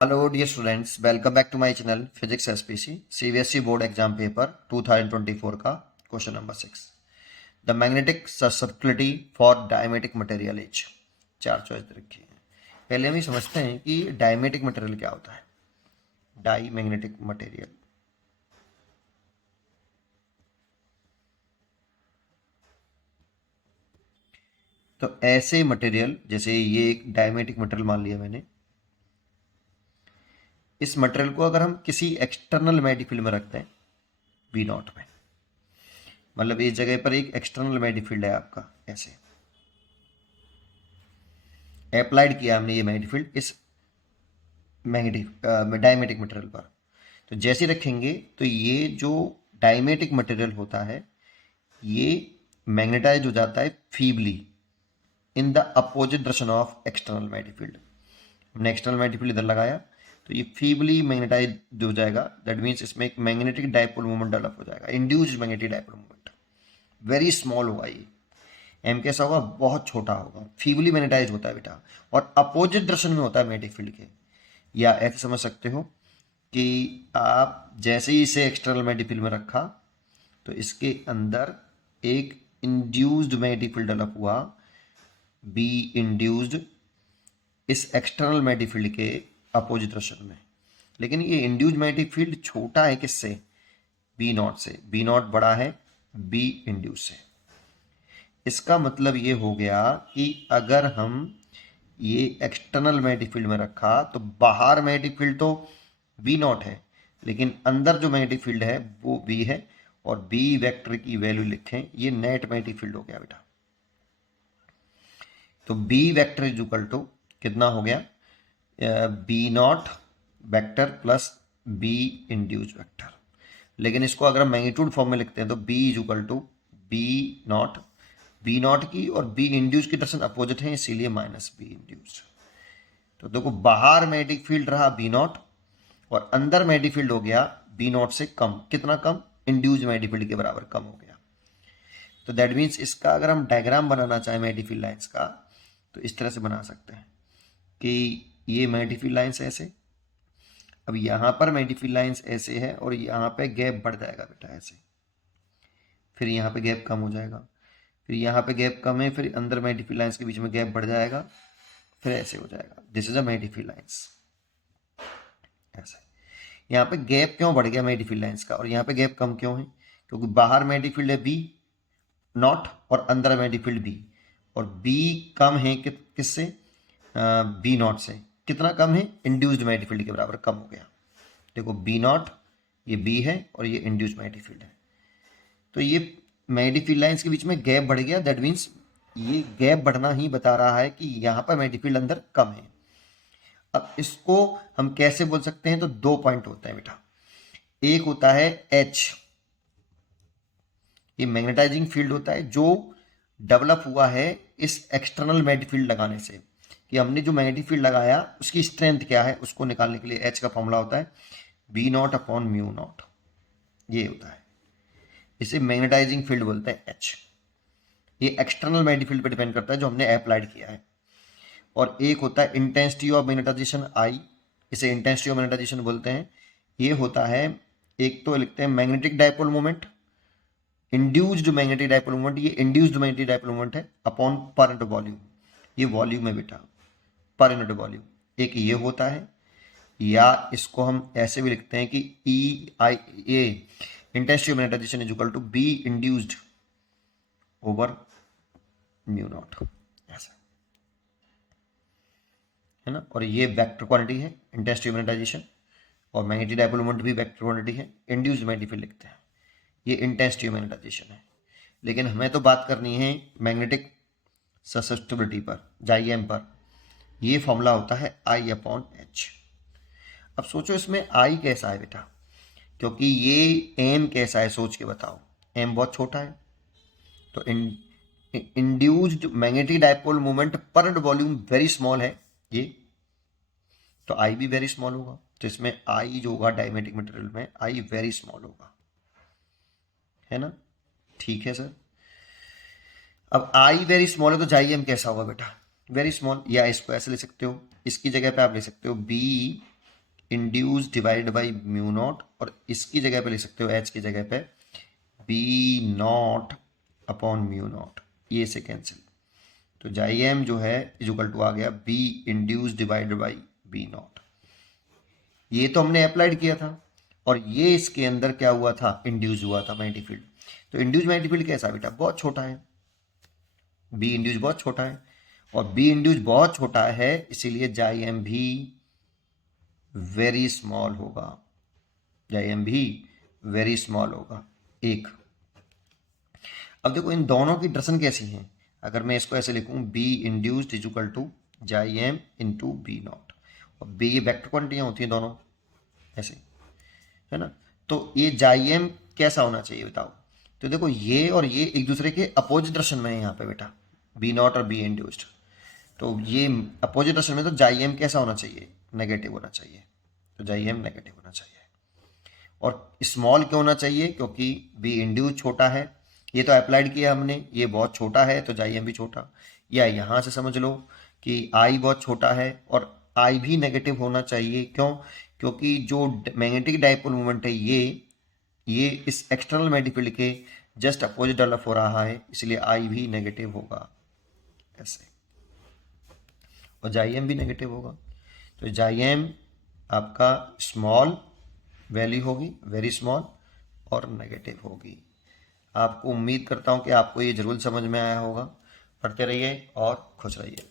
Hello dear students, welcome back to my channel Physics SPC CBSE board exam paper 2024 का question number 6। The magnetic susceptibility for डायमेटिक material is. चार choice रखी है। पहले हम ये समझते हैं कि डायमेटिक मटेरियल क्या होता है। डाई मैग्नेटिक मटेरियल तो ऐसे मटेरियल, जैसे ये एक डायमेटिक मटेरियल मान लिया मैंने। इस मटेरियल को अगर हम किसी एक्सटर्नल मैग्नेटिक फील्ड में रखते हैं V नॉट में, मतलब इस जगह पर एक एक्सटर्नल मैग्नेटिक फील्ड है आपका, ऐसे अप्लाइड किया हमने ये मैग्नेटिक फील्ड इस मैग्नेटिक डायमेटिक मटेरियल पर। तो जैसे रखेंगे तो ये जो डायमेटिक मटेरियल होता है ये मैग्नेटाइज हो जाता है feebly in the opposite direction of external magnetic field. हमने एक्सटर्नल मैग्नेटिक फील्ड इधर लगाया तो ये फीबली मैग्नेटाइज हो जाएगा। दैट मीन्स इसमें एक मैग्नेटिक डायपोल मूवमेंट डेवलप हो जाएगा, induced magnetic dipole movement. Very small होगा ये, एम कैसा होगा, बहुत छोटा होगा। फीबली मैग्नेटाइज होता है बेटा, और अपोजिट डायरेक्शन में होता है मैग्नेटिक फील्ड के। या ऐसे समझ सकते हो कि आप जैसे ही इसे एक्सटर्नल मैग्नेटिक फील्ड में रखा तो इसके अंदर एक इंड्यूस्ड मैग्नेटिक फील्ड डेवलप हुआ, बी इंड्यूस्ड, इस एक्सटर्नल मैग्नेटिक फील्ड के अपोजिट डायरेक्शन में। लेकिन ये इंड्यूस्ड मैग्नेटिक फील्ड छोटा है किससे, बी नॉट से। बी नॉट बड़ा है बी इंड्यूस से। इसका मतलब ये हो गया कि अगर हम ये एक्सटर्नल मैग्नेटिक फील्ड में रखा तो बाहर मैग्नेटिक फील्ड तो बी नॉट है, लेकिन अंदर जो मैग्नेटिक फील्ड है वो बी है, और बी वेक्टर की वैल्यू लिखें, ये नेट मैग्नेटिक फील्ड हो गया बेटा। तो B vector is equal to कितना हो गया, B naught vector plus B induce vector. लेकिन इसको अगर हम मैग्नीट्यूड फॉर्म में लिखते हैं तो B is equal to B naught की और बी इंड्यूस की डायरेक्शन अपोजिट है, इसीलिए माइनस बी इंड्यूस। तो देखो बाहर मैग्नेटिक फील्ड रहा बी नॉट और अंदर मैग्नेटिक फील्ड हो गया बी नॉट से कम। कितना कम, इंड्यूस मैग्नेटिक फील्ड के बराबर कम हो गया। तो दैट मीन्स इसका अगर हम डायग्राम बनाना चाहें मैग्नेटिक फील्ड लाइंस का तो इस तरह से बना सकते हैं कि ये मैग्नेटिक फील्ड लाइंस ऐसे, अब यहाँ पर मैग्नेटिक फील्ड लाइंस ऐसे है और यहाँ पे गैप बढ़ जाएगा बेटा ऐसे, फिर यहाँ पे गैप कम हो जाएगा, फिर यहाँ पे गैप कम है, फिर अंदर मैग्नेटिक फील्ड लाइंस के बीच में गैप बढ़ जाएगा, फिर ऐसे हो जाएगा। This is a magnetic field lines ऐसे। यहाँ पे गैप क्यों बढ़ गया मैग्नेटिक फील्ड लाइंस का, और यहाँ पे गैप कम क्यों है, क्योंकि बाहर मैग्नेटिक फील्ड है बी नॉट और अंदर मैग्नेटिक फील्ड बी, और बी कम है किससे, बी नॉट से। कितना कम है, इंड्यूस्ड मैग्नेटिक फील्ड के बराबर कम हो गया। देखो बी नॉट ये बी है और ये इंड्यूस्ड मैग्नेटिक फील्ड है, तो ये मैग्नेटिक फील्ड लाइंस के बीच में गैप बढ़ गया। दैट मीन्स ये गैप बढ़ना ही बता रहा है कि यहाँ पर मैग्नेटिक फील्ड अंदर कम है। अब इसको हम कैसे बोल सकते हैं, तो दो पॉइंट होते हैं बेटा। एक होता है एच, ये मैग्नेटाइजिंग फील्ड होता है जो डेवलप हुआ है इस एक्सटर्नल मैग्नेटिक फील्ड लगाने से, कि हमने जो मैग्नेटिक फील्ड लगाया उसकी स्ट्रेंथ क्या है, उसको निकालने के लिए एच का फॉर्मूला होता है B naught upon mu naught, ये होता है। इसे मैग्नेटाइजिंग फील्ड बोलते हैं एच। ये एक्सटर्नल मैग्नेटिक फील्ड पर डिपेंड करता है जो हमने अप्लाइड किया है। और एक होता है इंटेंसिटी ऑफ मैग्नेटाइजेशन आई, इसे इंटेंसिटी ऑफ मैग्नेटाइजेशन बोलते हैं। ये होता है, एक तो लिखते हैं magnetic dipole moment, induced magnetic dipole moment, ये इंड्यूस्ड मैग्नेटिक डायपोल मोमेंट है अपॉन पर यूनिट वॉल्यूम, ये वॉल्यूम है बेटा, पर यूनिट वॉल्यूम। एक ये होता है, या इसको हम ऐसे भी लिखते हैं कि E I A intensity of magnetization is equal to B induced over mu naught, ऐसा है ना। और ये वेक्टर क्वांटिटी है इंटेंसिटी ऑफ मैग्नेटाइजेशन, और मैग्नेटिक डायपोल मोमेंट भी वेक्टर क्वांटिटी है, इंड्यूस्ड मैग्नेटिक फील्ड लिखते हैं, ये इंटेंसिटी ऑफ मैग्नेटाइजेशन है। लेकिन हमें तो बात करनी है मैग्नेटिक ससेप्टिबिलिटी पर, जाइएम पर। ये फॉर्मूला होता है आई अपॉन एच। अब सोचो इसमें आई कैसा है बेटा, क्योंकि ये एम कैसा है सोच के बताओ, एम बहुत छोटा है। तो इंड्यूस्ड मैग्नेटिक डायपोल मोमेंट पर वॉल्यूम वेरी स्मॉल है ये, तो आई भी वेरी स्मॉल होगा। तो इसमें आई जो होगा डायमेटिक मटेरियल में आई वेरी स्मॉल होगा, है ना। ठीक है सर। अब आई वेरी स्मॉल है तो जाइए हम कैसा होगा बेटा, वेरी स्मॉल। या इसको ऐसे ले सकते हो, इसकी जगह पे आप ले सकते हो B induce divide by mu naught, और इसकी जगह पे लिख सकते हो एच की जगह पे B naught upon mu naught, ये से कैंसिल। तो जाई एम जो है इक्वल टू आ गया B induce divide by B naught. ये तो हमने अप्लाइड किया था, और ये इसके अंदर क्या हुआ था, इंड्यूस हुआ था मैग्नेटिक फील्ड। तो इंड्यूस मैग्नेटिक फील्ड कैसा बेटा, बहुत छोटा है, बी इंड्यूस बहुत छोटा है, और बी इंड्यूस बहुत छोटा है, इसीलिए जाई एम भी वेरी स्मॉल होगा, जाई एम भी वेरी स्मॉल होगा। एक, अब देखो इन दोनों की डायरेक्शन कैसी है, अगर मैं इसको ऐसे लिखूं B induced is equal to जाई एम इंटू बी नॉट, और बी ये वेक्टर क्वांटिटियाँ होती हैं दोनों ऐसे, है ना। तो ये जाई एम कैसा होना चाहिए बताओ। तो देखो ये और ये एक दूसरे के अपोजिट डायरेक्शन में है यहाँ पे बेटा, बी नॉट और बी इंड्यूस्ड। तो ये अपोजिट डायरेक्शन में, तो जाई एम कैसा होना चाहिए, नेगेटिव होना चाहिए। तो जाई एम नेगेटिव होना चाहिए। और स्मॉल क्यों होना चाहिए, क्योंकि बी इंड्यूस छोटा है, ये तो अप्लाइड किया हमने, ये बहुत छोटा है तो जाई एम भी छोटा। या यहाँ से समझ लो कि आई बहुत छोटा है और आई भी नेगेटिव होना चाहिए, क्यों, क्योंकि जो मैग्नेटिक डाइपोल मोमेंट है ये इस एक्सटर्नल मैग्नेटिक फील्ड के जस्ट अपोजिट डेवलप हो रहा है, इसलिए आई भी नेगेटिव होगा ऐसे, और जाई एम भी नेगेटिव होगा। तो जाई एम आपका स्मॉल वैल्यू होगी, वेरी स्मॉल, और नेगेटिव होगी। आपको उम्मीद करता हूँ कि आपको ये जरूर समझ में आया होगा। पढ़ते रहिए और खुश रहिए।